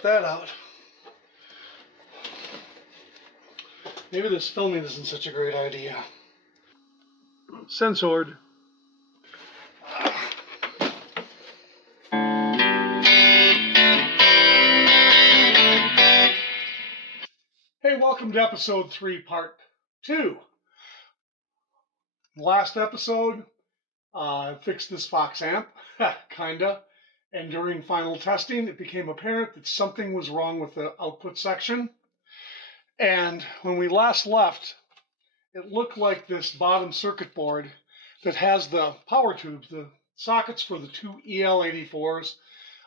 cut that out. Maybe this filming isn't such a great idea. Censored. Hey, welcome to episode 3, part 2. Last episode, I fixed this Vox amp, kinda, and during final testing, it became apparent that something was wrong with the output section. And when we last left, it looked like this bottom circuit board that has the power tubes, the sockets for the two EL84s.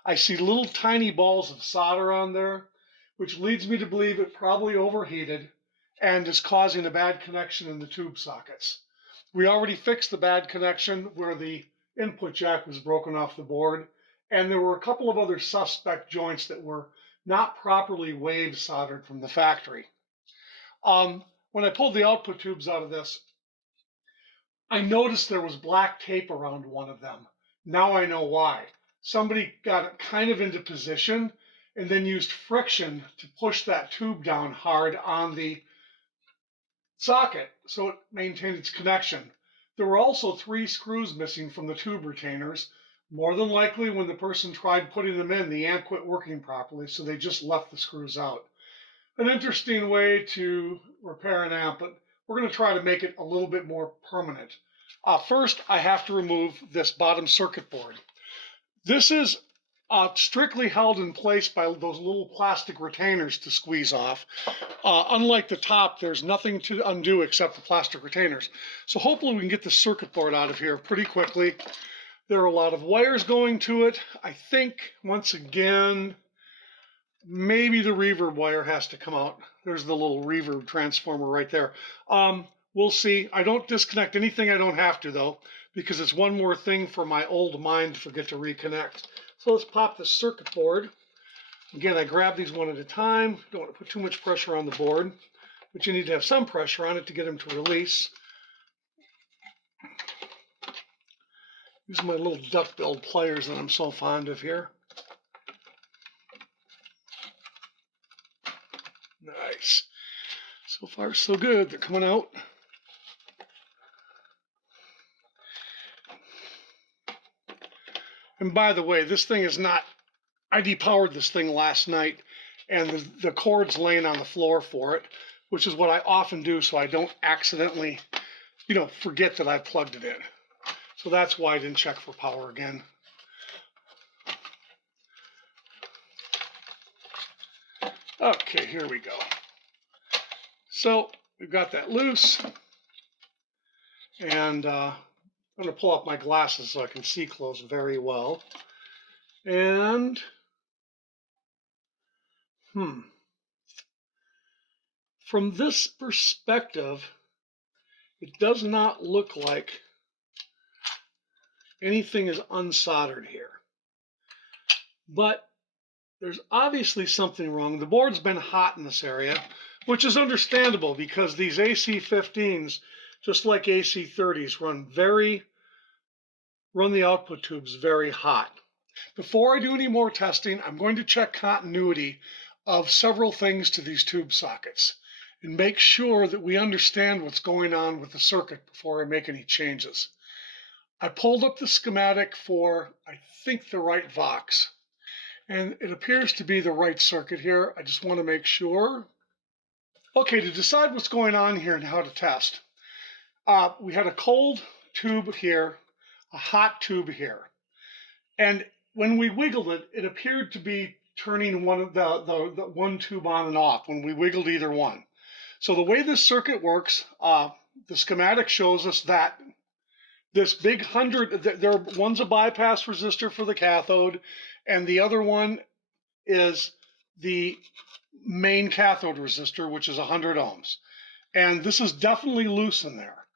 I see little tiny balls of solder on there, which leads me to believe it probably overheated and is causing a bad connection in the tube sockets. We already fixed the bad connection where the input jack was broken off the board, and there were a couple of other suspect joints that were not properly wave soldered from the factory. When I pulled the output tubes out of this, I noticed there was black tape around one of them. Now I know why. Somebody got it kind of into position and then used friction to push that tube down hard on the socket so it maintained its connection. There were also 3 screws missing from the tube retainers. More than likely, when the person tried putting them in, the amp quit working properly, so they just left the screws out. An interesting way to repair an amp, but we're going to try to make it a little bit more permanent. First, I have to remove this bottom circuit board. This is strictly held in place by those little plastic retainers to squeeze off. Unlike the top, there's nothing to undo except the plastic retainers. So hopefully we can get the circuit board out of here pretty quickly. There are a lot of wires going to it. I think, once again, maybe the reverb wire has to come out. There's the little reverb transformer right there. We'll see. I don't disconnect anything I don't have to, though, because it's one more thing for my old mind to forget to reconnect. So let's pop the circuit board. Again, I grab these one at a time. Don't want to put too much pressure on the board, but you need to have some pressure on it to get them to release. Use my little duck-billed pliers that I'm so fond of here. Nice. So far, so good. They're coming out. And by the way, this thing is not, I depowered this thing last night, and the cord's laying on the floor for it, which is what I often do so I don't accidentally, forget that I plugged it in. So that's why I didn't check for power again. Okay, here we go. So we've got that loose, and I'm going to pull up my glasses so I can see close very well. And, from this perspective, it does not look like anything is unsoldered here. But there's obviously something wrong. The board's been hot in this area, which is understandable because these AC15s, just like AC30s, run the output tubes very hot. Before I do any more testing, I'm going to check continuity of several things to these tube sockets and make sure that we understand what's going on with the circuit before I make any changes. I pulled up the schematic for, I think, the right Vox, and it appears to be the right circuit here. I just want to make sure. Okay, to decide what's going on here and how to test, we had a cold tube here, a hot tube here, and when we wiggled it, it appeared to be turning the one tube on and off when we wiggled either one. So the way this circuit works, the schematic shows us that this big 100, one's a bypass resistor for the cathode, and the other one is the main cathode resistor, which is 100 ohms. And this is definitely loose in there.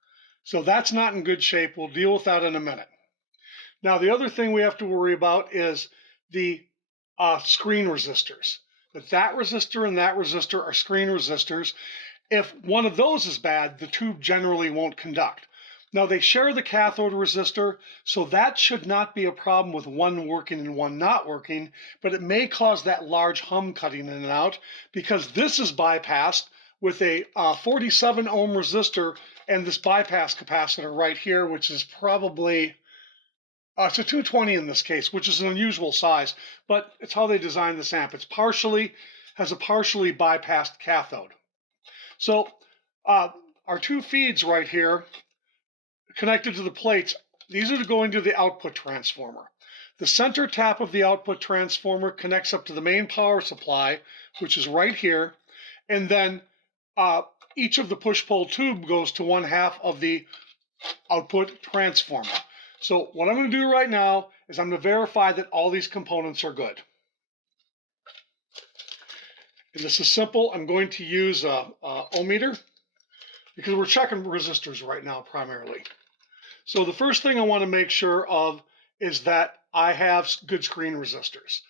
So that's not in good shape. We'll deal with that in a minute. Now, the other thing we have to worry about is the screen resistors. That resistor and that resistor are screen resistors. If one of those is bad, the tube generally won't conduct. Now they share the cathode resistor, so that should not be a problem with one working and one not working, but it may cause that large hum cutting in and out because this is bypassed with a 47 ohm resistor and this bypass capacitor right here, which is probably, it's a 220 in this case, which is an unusual size, but it's how they designed this amp. It's has a partially bypassed cathode. So our two feeds right here connected to the plates, these are going to the output transformer. The center tap of the output transformer connects up to the main power supply, which is right here, and then each of the push-pull tube goes to one half of the output transformer. So what I'm going to do right now is I'm going to verify that all these components are good. And this is simple. I'm going to use a ohm meter because we're checking resistors right now primarily. So the first thing I want to make sure of is that I have good screen resistors.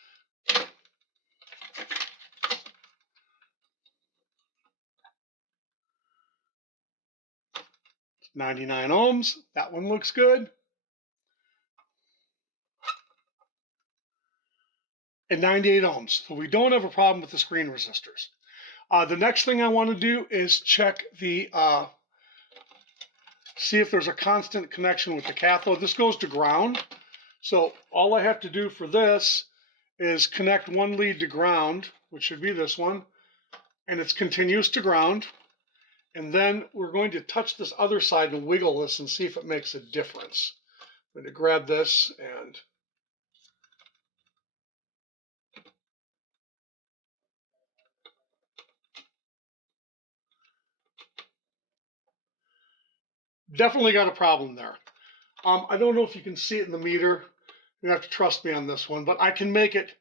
99 ohms, that one looks good. And 98 ohms, so we don't have a problem with the screen resistors. The next thing I want to do is check the, see if there's a constant connection with the cathode. This goes to ground, so all I have to do for this is connect one lead to ground, which should be this one, and it's continuous to ground. And then we're going to touch this other side and wiggle this and see if it makes a difference. I'm going to grab this and definitely got a problem there. I don't know if you can see it in the meter. You have to trust me on this one, but I can make it.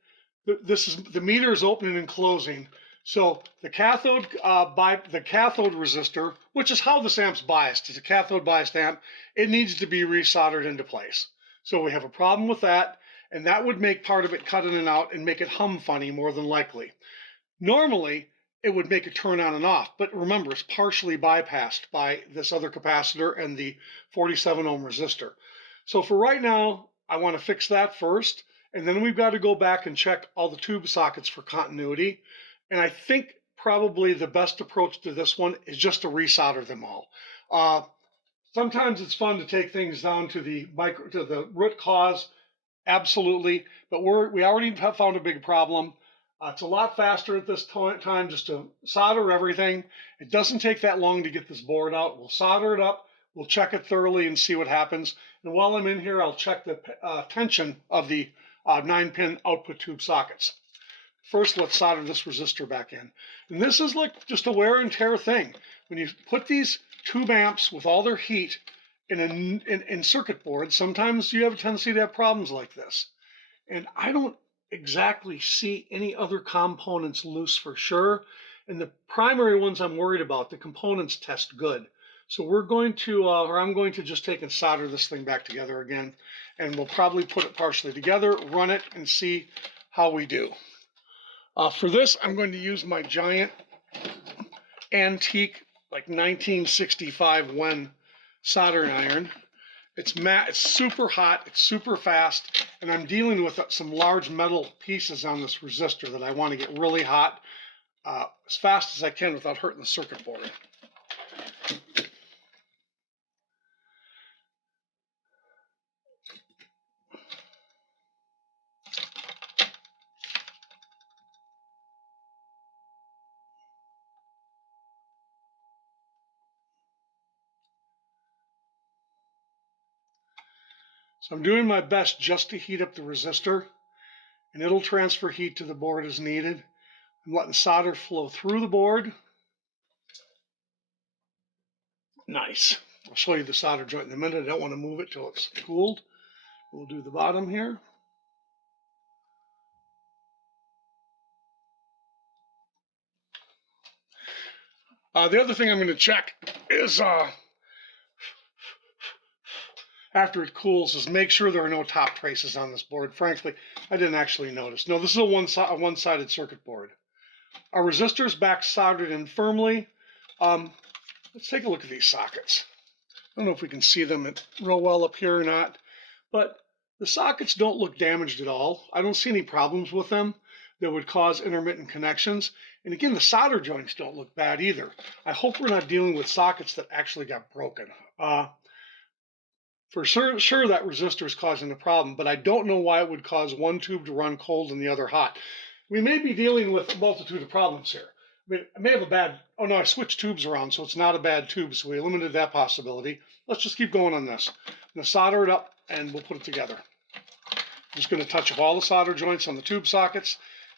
The meter is opening and closing. So the cathode resistor, which is how this amp's biased, it's a cathode biased amp, it needs to be resoldered into place. So we have a problem with that, and that would make part of it cut in and out and make it hum funny more than likely. Normally, it would make it turn on and off, but remember, it's partially bypassed by this other capacitor and the 47 ohm resistor. So for right now, I want to fix that first, and then we've got to go back and check all the tube sockets for continuity. And I think probably the best approach to this one is just to resolder them all. Sometimes it's fun to take things down to the root cause, absolutely, but we already have found a big problem. It's a lot faster at this time just to solder everything. It doesn't take that long to get this board out. We'll solder it up, we'll check it thoroughly and see what happens. And while I'm in here, I'll check the tension of the 9-pin output tube sockets. First, let's solder this resistor back in. And this is like just a wear and tear thing. When you put these tube amps with all their heat in circuit boards, sometimes you have a tendency to have problems like this. And I don't exactly see any other components loose for sure. And the primary ones I'm worried about, the components test good. So we're going to, I'm going to just take and solder this thing back together again. And we'll probably put it partially together, run it, and see how we do. For this, I'm going to use my giant antique, like 1965 Wen soldering iron. It's matte, it's super hot, it's super fast, and I'm dealing with some large metal pieces on this resistor that I want to get really hot as fast as I can without hurting the circuit board. So I'm doing my best just to heat up the resistor, and it'll transfer heat to the board as needed. I'm letting solder flow through the board. Nice. I'll show you the solder joint in a minute. I don't want to move it till it's cooled. We'll do the bottom here. The other thing I'm going to check is after it cools is make sure there are no top traces on this board. Frankly, I didn't actually notice. No, this is a one-sided circuit board. Our resistor's back soldered in firmly. Let's take a look at these sockets. I don't know if we can see them real well up here or not, but the sockets don't look damaged at all. I don't see any problems with them that would cause intermittent connections. And again, the solder joints don't look bad either. I hope we're not dealing with sockets that actually got broken. For sure that resistor is causing the problem, but I don't know why it would cause one tube to run cold and the other hot. We may be dealing with a multitude of problems here. I mean, I may have a bad, oh no, I switched tubes around, so it's not a bad tube, so we eliminated that possibility. Let's just keep going on this. I'm going to solder it up and we'll put it together. I'm just going to touch up all the solder joints on the tube sockets,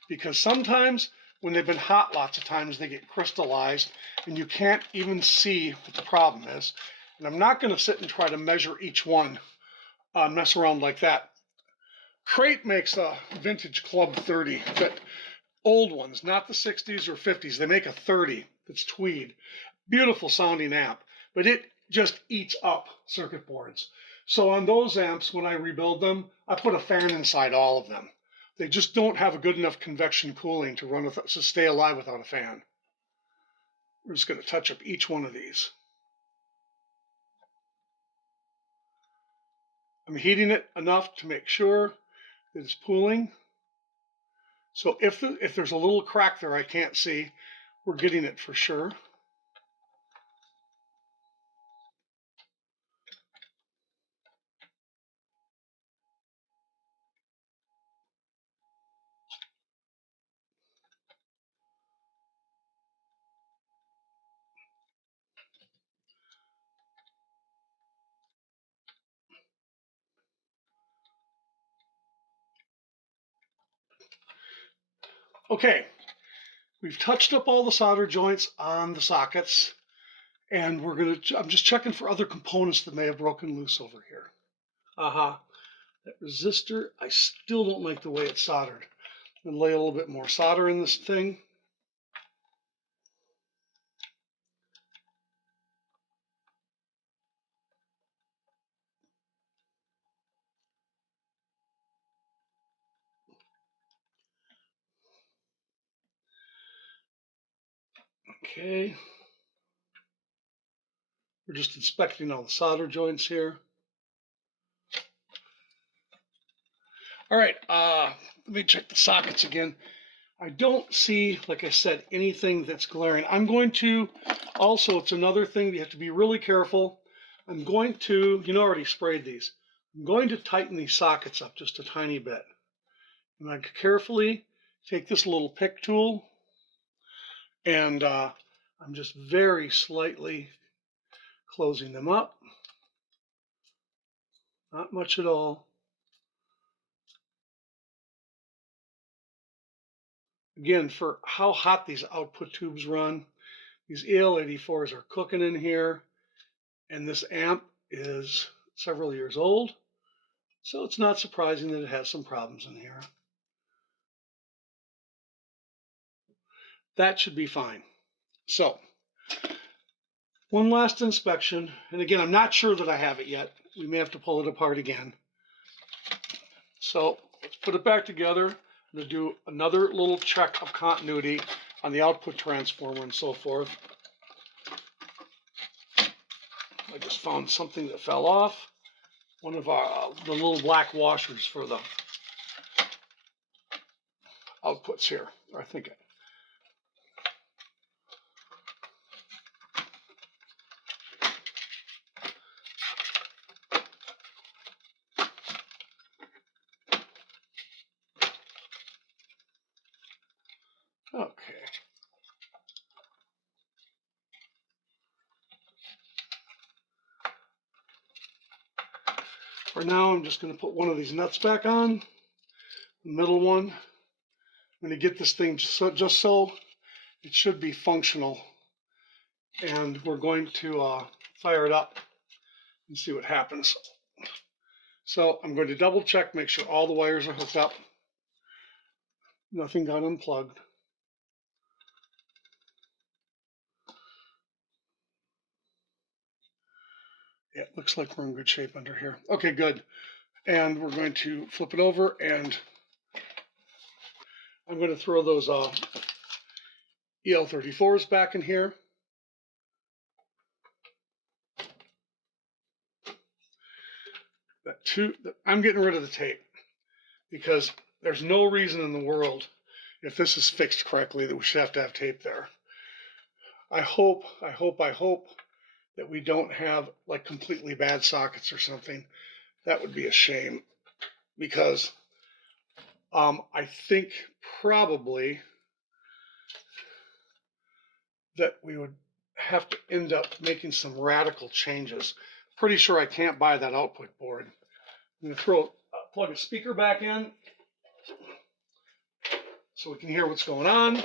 because sometimes when they've been hot lots of times, they get crystallized and you can't even see what the problem is. And I'm not going to sit and try to measure each one, mess around like that. Crate makes a vintage Club 30, but old ones, not the 60s or 50s. They make a 30 that's tweed. Beautiful sounding amp, but it just eats up circuit boards. So on those amps, when I rebuild them, I put a fan inside all of them. They just don't have a good enough convection cooling to run with, to stay alive without a fan. We're just going to touch up each one of these. I'm heating it enough to make sure that it's cooling. So if there's a little crack there I can't see, we're getting it for sure. Okay, we've touched up all the solder joints on the sockets, and I'm just checking for other components that may have broken loose over here. That resistor, I still don't like the way it's soldered. I'm gonna lay a little bit more solder in this thing. Okay. We're just inspecting all the solder joints here. All right, let me check the sockets again. I don't see, like I said, anything that's glaring. I'm going to, also, it's another thing, you have to be really careful. I'm going to, I already sprayed these. I'm going to tighten these sockets up just a tiny bit. And I carefully take this little pick tool, and I'm just very slightly closing them up. Not much at all. Again, for how hot these output tubes run, these EL84s are cooking in here, and this amp is several years old, so it's not surprising that it has some problems in here. That should be fine. So, one last inspection, and again, I'm not sure that I have it yet. We may have to pull it apart again. So, let's put it back together. I'm going to do another little check of continuity on the output transformer and so forth. I just found something that fell off. One of the little black washers for the outputs here. I think okay. For now, I'm just going to put one of these nuts back on, the middle one. I'm going to get this thing just so it should be functional. And we're going to fire it up and see what happens. So I'm going to double check, make sure all the wires are hooked up. Nothing got unplugged. Yeah, it looks like we're in good shape under here. Okay, good. And we're going to flip it over, and I'm going to throw those EL34s back in here. I'm getting rid of the tape because there's no reason in the world, if this is fixed correctly, that we should have to have tape there. I hope that we don't have like completely bad sockets or something. That would be a shame because I think probably that we would have to end up making some radical changes. Pretty sure I can't buy that output board. I'm going to plug a speaker back in so we can hear what's going on.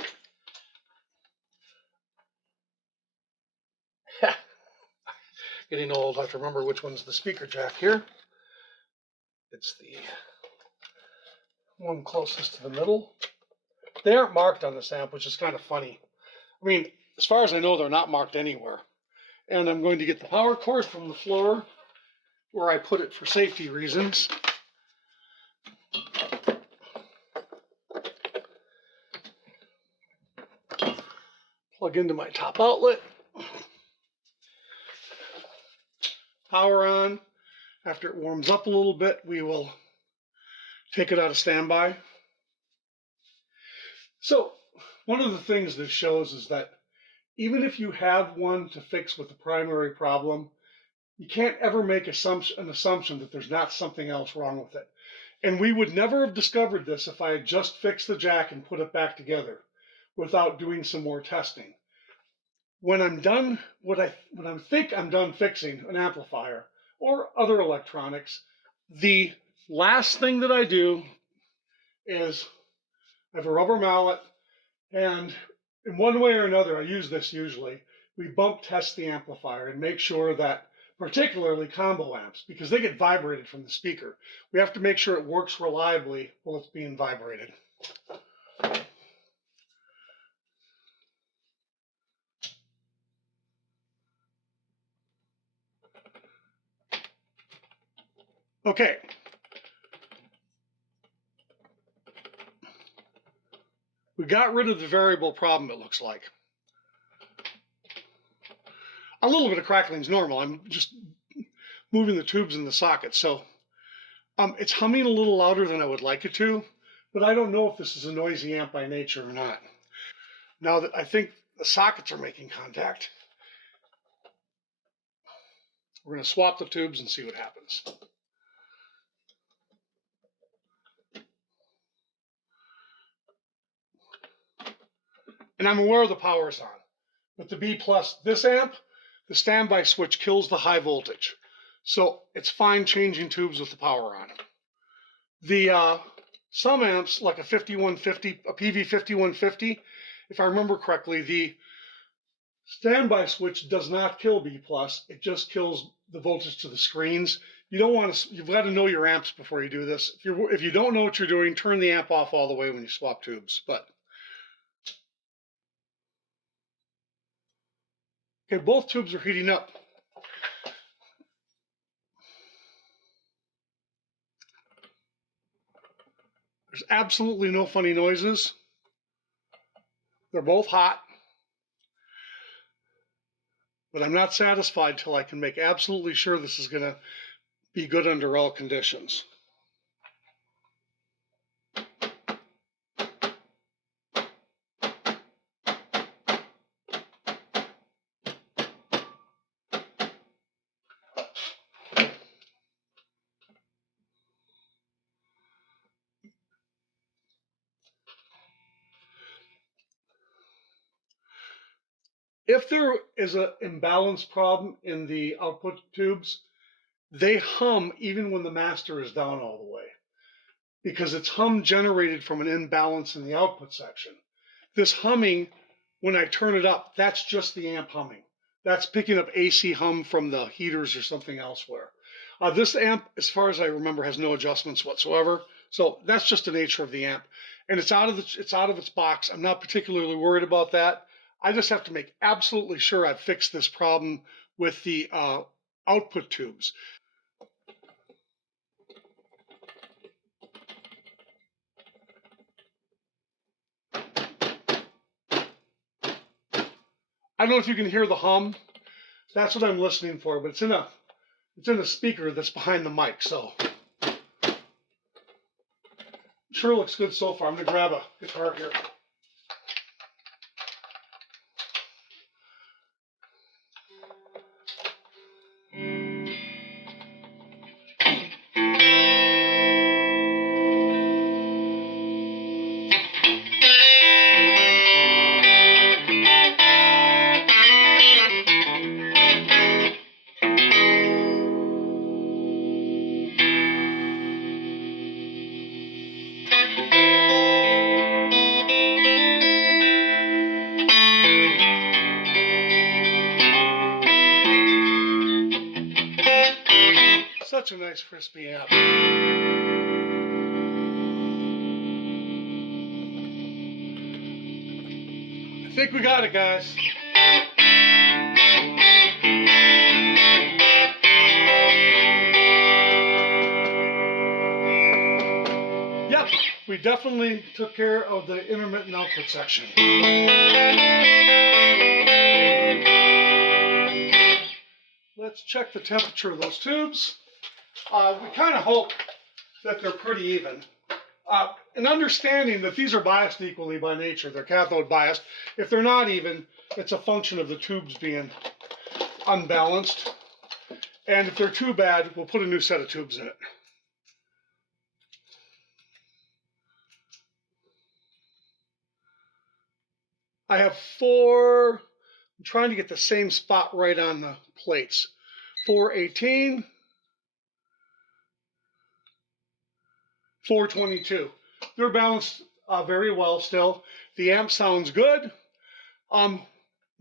Getting old, I have to remember which one's the speaker jack here. It's the one closest to the middle. They aren't marked on this amp, which is kind of funny. I mean, as far as I know, they're not marked anywhere. And I'm going to get the power cord from the floor where I put it for safety reasons. Plug into my top outlet. Power on. After it warms up a little bit, we will take it out of standby. So one of the things this shows is that even if you have one to fix with the primary problem, you can't ever make an assumption that there's not something else wrong with it. And we would never have discovered this if I had just fixed the jack and put it back together without doing some more testing. When I'm done, when I think I'm done fixing an amplifier or other electronics, the last thing that I do is I have a rubber mallet, and in one way or another, I use this usually, we bump test the amplifier and make sure that, particularly combo amps, because they get vibrated from the speaker, we have to make sure it works reliably while it's being vibrated. Okay. We got rid of the variable problem, it looks like. A little bit of crackling is normal. I'm just moving the tubes in the socket. So it's humming a little louder than I would like it to, but I don't know if this is a noisy amp by nature or not. Now that I think the sockets are making contact, we're going to swap the tubes and see what happens. And I'm aware the power is on. With the B+, this amp, the standby switch kills the high voltage. So it's fine changing tubes with the power on. The some amps, like a 5150, a PV5150, if I remember correctly, the standby switch does not kill B+, it just kills the voltage to the screens. You don't want to, you've got to know your amps before you do this. If you don't know what you're doing, turn the amp off all the way when you swap tubes. But okay, both tubes are heating up. There's absolutely no funny noises. They're both hot. But I'm not satisfied till I can make absolutely sure this is going to be good under all conditions. If there is an imbalance problem in the output tubes, they hum even when the master is down all the way, because it's hum generated from an imbalance in the output section. This humming, when I turn it up, that's just the amp humming. That's picking up AC hum from the heaters or something elsewhere. This amp, as far as I remember, has no adjustments whatsoever. So that's just the nature of the amp. And it's out of its box. I'm not particularly worried about that. I just have to make absolutely sure I've fixed this problem with the output tubes. I don't know if you can hear the hum. That's what I'm listening for, but it's in a It's in a speaker that's behind the mic, so sure looks good so far. I'm gonna grab a guitar here. Such a nice crispy amp. I think we got it, guys. Yep, we definitely took care of the intermittent output section. Let's check the temperature of those tubes. We kind of hope that they're pretty even. And understanding that these are biased equally by nature, they're cathode biased. If they're not even, it's a function of the tubes being unbalanced. And if they're too bad, we'll put a new set of tubes in it. I have 4, I'm trying to get the same spot right on the plates. 418, 422. They're balanced very well still. The amp sounds good. When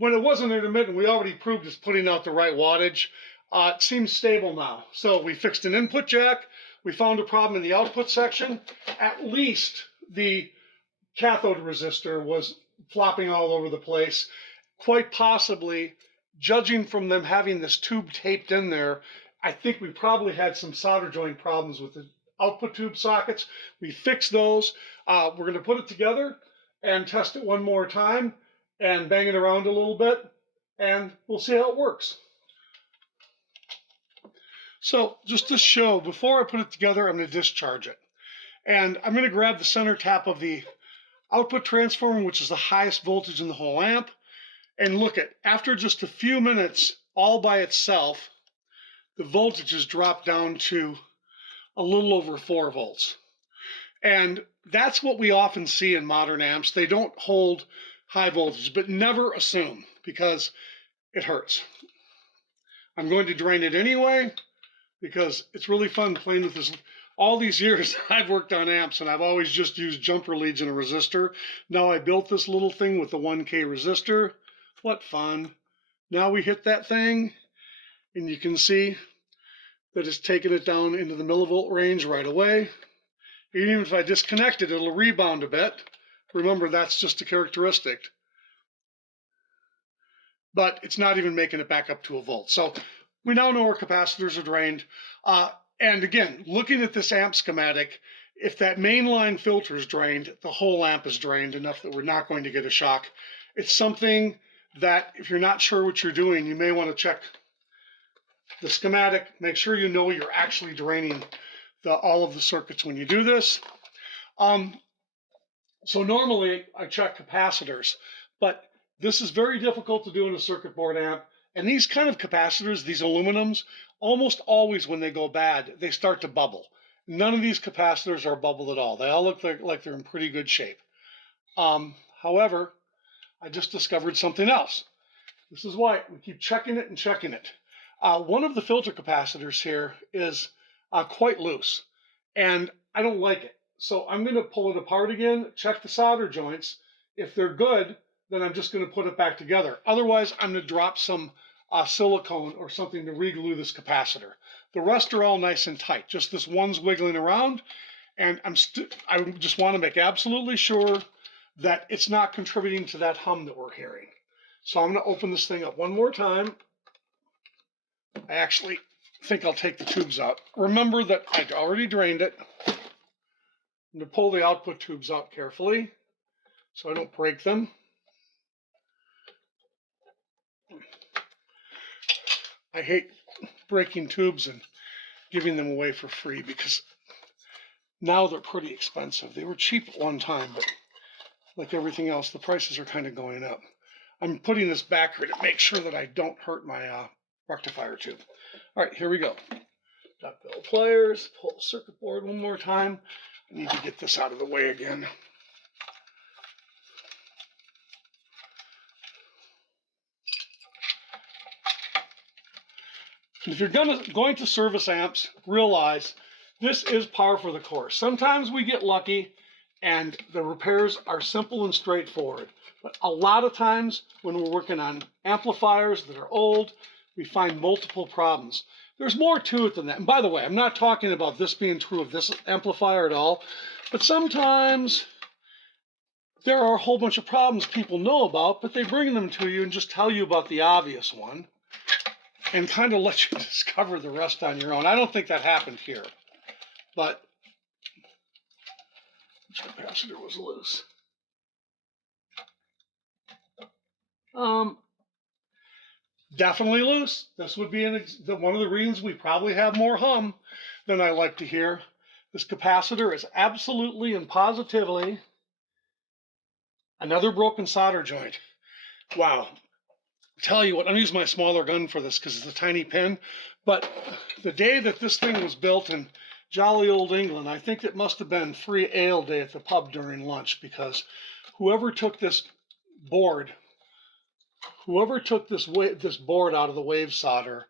it wasn't intermittent, we already proved it's putting out the right wattage. It seems stable now. So we fixed an input jack. We found a problem in the output section. At least the cathode resistor was flopping all over the place. Quite possibly, judging from them having this tube taped in there, I think we probably had some solder joint problems with the output tube sockets. We fixed those. We're going to put it together and test it one more time and bang it around a little bit, and we'll see how it works. So just to show, before I put it together, I'm going to discharge it. And I'm going to grab the center tap of the output transformer, which is the highest voltage in the whole amp, and look at, after just a few minutes, all by itself, the voltage has dropped down to a little over 4 volts. And that's what we often see in modern amps. They don't hold high voltage, but never assume, because it hurts. I'm going to drain it anyway, because it's really fun playing with this. All these years I've worked on amps, and I've always just used jumper leads and a resistor. Now I built this little thing with a 1K resistor. What fun. Now we hit that thing, and you can see that it's taking it down into the millivolt range right away. Even if I disconnect it, it'll rebound a bit. Remember, that's just a characteristic. But it's not even making it back up to a volt. So we now know our capacitors are drained. And again, looking at this amp schematic, if that mainline filter is drained, the whole amp is drained enough that we're not going to get a shock. It's something that if you're not sure what you're doing, you may want to check the schematic. Make sure you know you're actually draining all of the circuits when you do this. So normally I check capacitors, but this is very difficult to do in a circuit board amp. And these kind of capacitors, these aluminums, almost always when they go bad, they start to bubble. None of these capacitors are bubbled at all. They all look like they're in pretty good shape. However, I just discovered something else. This is why we keep checking it and checking it. One of the filter capacitors here is quite loose, and I don't like it. So I'm going to pull it apart again, check the solder joints. If they're good, then I'm just going to put it back together. Otherwise, I'm going to drop some silicone or something to re-glue this capacitor. The rest are all nice and tight. Just this one's wiggling around, and I just want to make absolutely sure that it's not contributing to that hum that we're hearing. So I'm going to open this thing up one more time. I actually think I'll take the tubes out. Remember that I already drained it. I'm going to pull the output tubes out carefully so I don't break them. I hate breaking tubes and giving them away for free, because now they're pretty expensive. They were cheap at one time, but like everything else, the prices are kind of going up. I'm putting this back here to make sure that I don't hurt my rectifier tube. All right, here we go. Duck bill pliers, pull the circuit board one more time. I need to get this out of the way again. If you're going to service amps, realize this is par for the course. Sometimes we get lucky and the repairs are simple and straightforward. But a lot of times when we're working on amplifiers that are old, we find multiple problems. There's more to it than that. And by the way, I'm not talking about this being true of this amplifier at all, but sometimes there are a whole bunch of problems people know about, but they bring them to you and just tell you about the obvious one and kind of let you discover the rest on your own. I don't think that happened here, but which capacitor was loose? Definitely loose. This would be one of the reasons we probably have more hum than I like to hear. This capacitor is absolutely and positively another broken solder joint. Wow. Tell you what, I'm using my smaller gun for this because it's a tiny pin, but the day that this thing was built in jolly old England, I think it must have been free ale day at the pub during lunch, because whoever took this board out of the wave solder,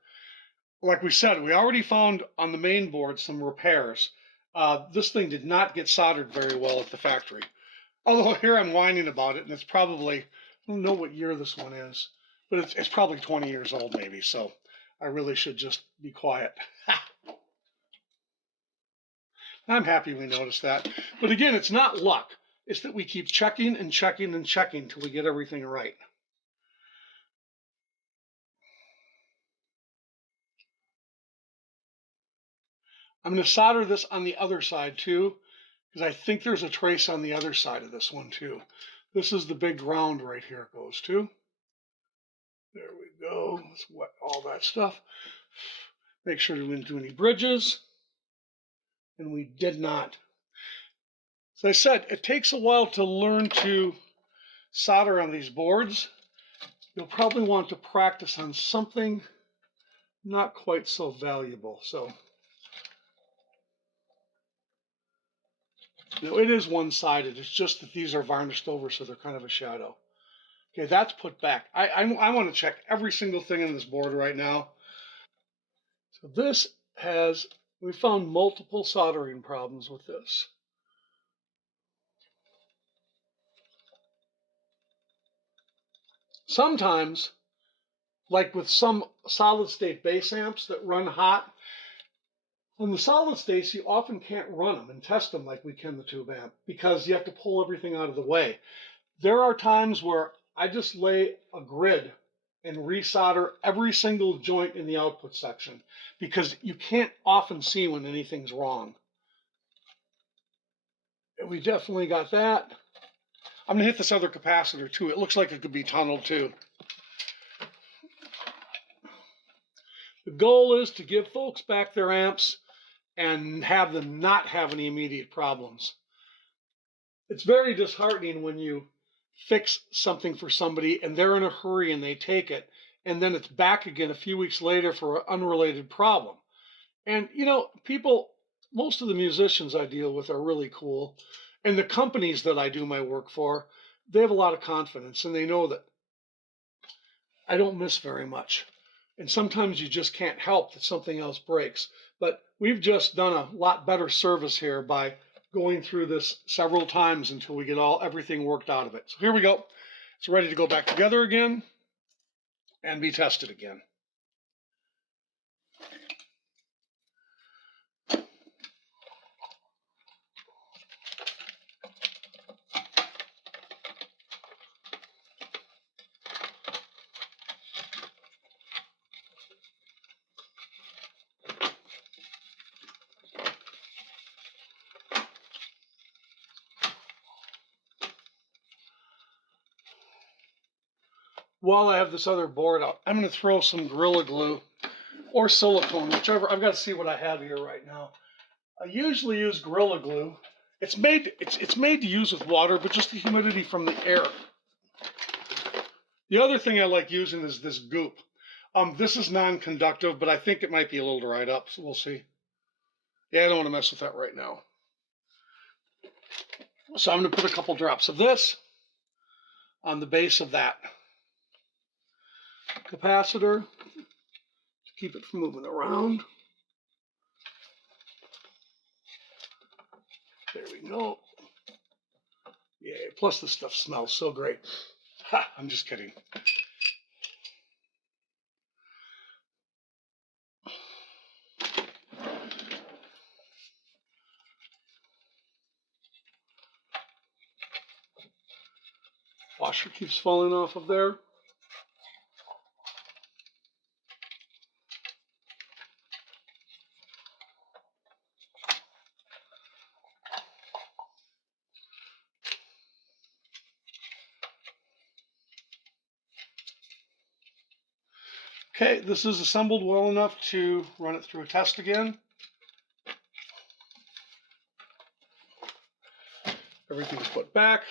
like we said, we already found on the main board some repairs. This thing did not get soldered very well at the factory. Although here I'm whining about it, and it's probably, I don't know what year this one is, but it's probably 20 years old maybe, so I really should just be quiet. I'm happy we noticed that. But again, it's not luck. It's that we keep checking and checking and checking till we get everything right. I'm going to solder this on the other side too, because I think there's a trace on the other side of this one too. This is the big ground right here it goes to. There we go. Let's wet all that stuff. Make sure we didn't do any bridges. And we did not. As I said, it takes a while to learn to solder on these boards. You'll probably want to practice on something not quite so valuable. So, it is one-sided. It's just that these are varnished over, so they're kind of a shadow. Okay, that's put back. I want to check every single thing on this board right now. So we found multiple soldering problems with this. Sometimes, like with some solid-state bass amps that run hot, on the solid states, you often can't run them and test them like we can the tube amp, because you have to pull everything out of the way. There are times where I just lay a grid and resolder every single joint in the output section, because you can't often see when anything's wrong. And we definitely got that. I'm going to hit this other capacitor too. It looks like it could be tunneled too. The goal is to give folks back their amps and have them not have any immediate problems. It's very disheartening when you fix something for somebody and they're in a hurry and they take it, and then it's back again a few weeks later for an unrelated problem. And people, most of the musicians I deal with are really cool, and the companies that I do my work for, they have a lot of confidence and they know that I don't miss very much. And sometimes you just can't help that something else breaks. But we've just done a lot better service here by going through this several times until we get everything worked out of it. So here we go. It's ready to go back together again and be tested again. While I have this other board out, I'm going to throw some Gorilla Glue or silicone, whichever. I've got to see what I have here right now. I usually use Gorilla Glue. It's made to use with water, but just the humidity from the air. The other thing I like using is this goop. This is non-conductive, but I think it might be a little dried up, so we'll see. Yeah, I don't want to mess with that right now. So I'm going to put a couple drops of this on the base of that capacitor to keep it from moving around. There we go. Yeah, plus this stuff smells so great. Ha, I'm just kidding. Washer keeps falling off of there. Okay, this is assembled well enough to run it through a test again. Everything's put back.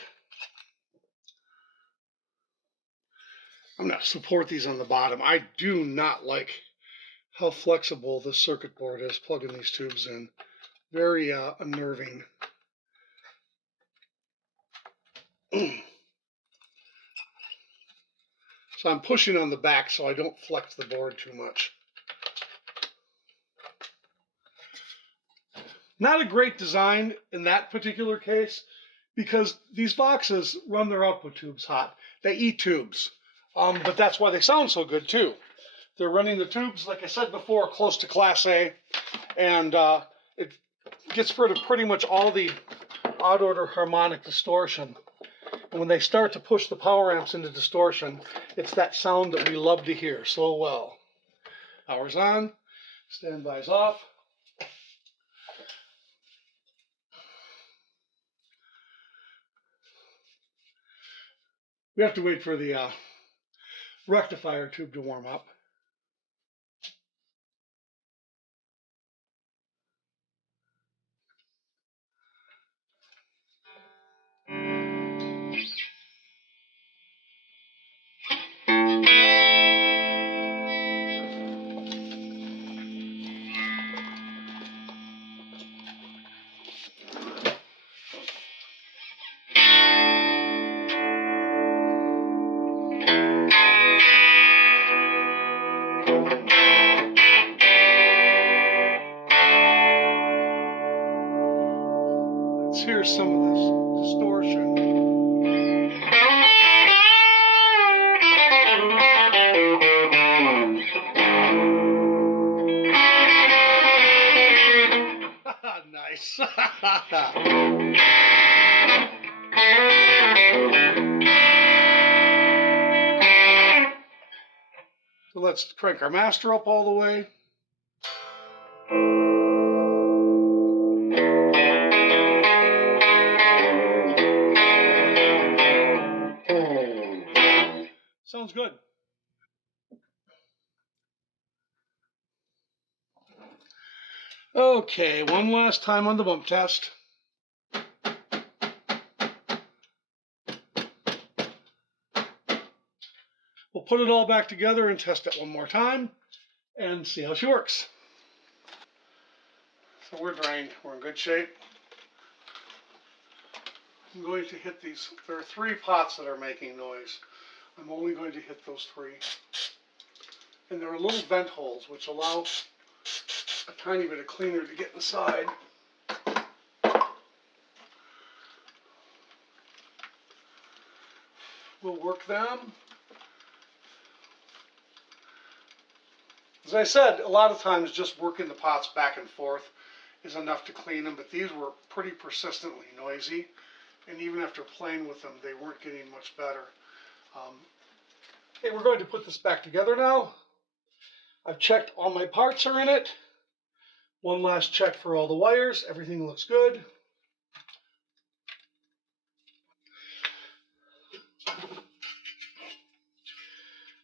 I'm going to support these on the bottom. I do not like how flexible this circuit board is plugging these tubes in. Very unnerving. So I'm pushing on the back so I don't flex the board too much. Not a great design in that particular case because these Voxes run their output tubes hot. They eat tubes, but that's why they sound so good too. They're running the tubes, like I said before, close to Class A, and it gets rid of pretty much all the odd order harmonic distortion. And when they start to push the power amps into distortion, it's that sound that we love to hear so well. Power's on, standby's off. We have to wait for the rectifier tube to warm up. Let's hear some of this distortion. Nice. So let's crank our master up all the way. Sounds good. Okay, one last time on the bump test. We'll put it all back together and test it one more time and see how she works. So we're drained. We're in good shape. I'm going to hit these. There are 3 pots that are making noise. I'm only going to hit those 3. And there are little vent holes which allow a tiny bit of cleaner to get inside. We'll work them. As I said, a lot of times just working the pots back and forth is enough to clean them, but these were pretty persistently noisy, and even after playing with them, they weren't getting much better. Okay, we're going to put this back together now. I've checked all my parts are in it. One last check for all the wires. Everything looks good.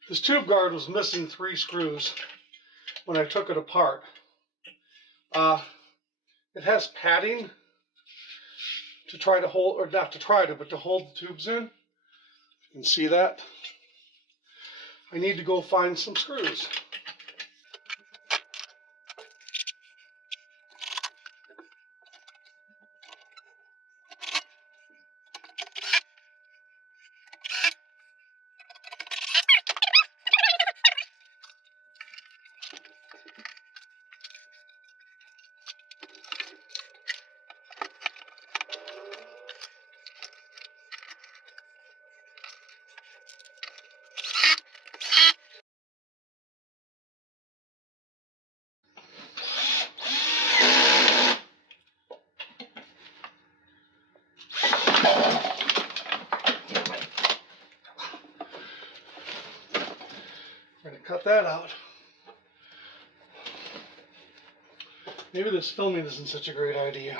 This tube guard was missing 3 screws, when I took it apart. It has padding to try to hold, or not to try to, but to hold the tubes in. You can see that. I need to go find some screws. I'm going to cut that out. Maybe this filming isn't such a great idea.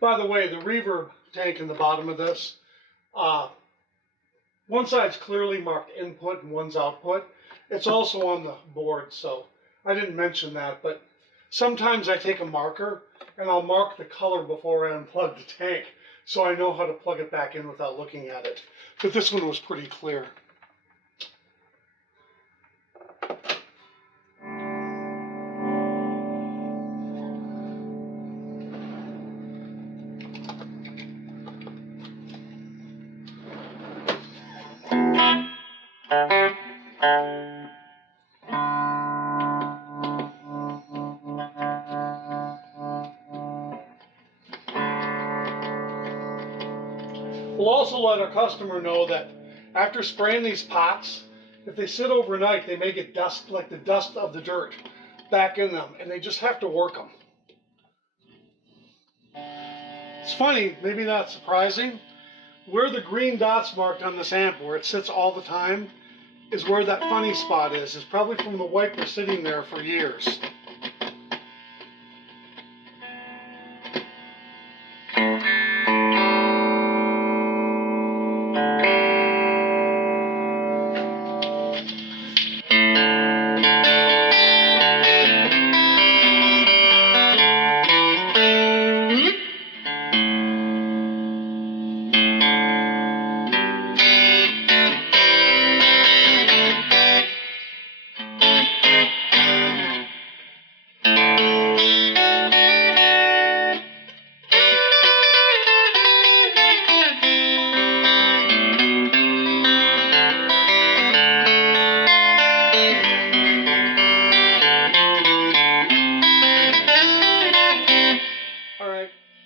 By the way, the reverb tank in the bottom of this, one side's clearly marked input and one's output. It's also on the board, so I didn't mention that, but sometimes I take a marker and I'll mark the color before I unplug the tank so I know how to plug it back in without looking at it. But this one was pretty clear. We'll also let our customer know that after spraying these pots, if they sit overnight, they may get dust, like the dust of the dirt, back in them, and they just have to work them. It's funny, maybe not surprising, where the green dots marked on this amp, where it sits all the time, is where that funny spot is. It's probably from the wiper sitting there for years.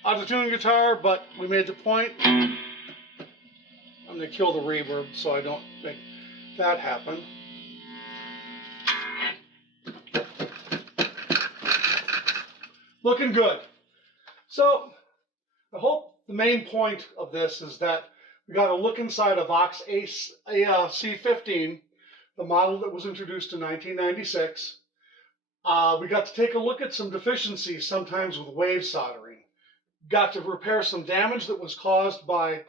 Out of tune guitar, but we made the point. I'm going to kill the reverb so I don't make that happen. Looking good. So I hope the main point of this is that we got a look inside a Vox AC15, the model that was introduced in 1996. We got to take a look at some deficiencies, sometimes with wave soldering. Got to repair some damage that was caused by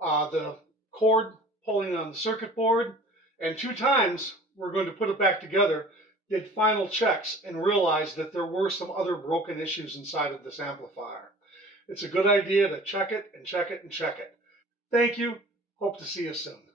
the cord pulling on the circuit board. And 2 times we're going to put it back together, did final checks, and realized that there were some other broken issues inside of this amplifier. It's a good idea to check it and check it and check it. Thank you. Hope to see you soon.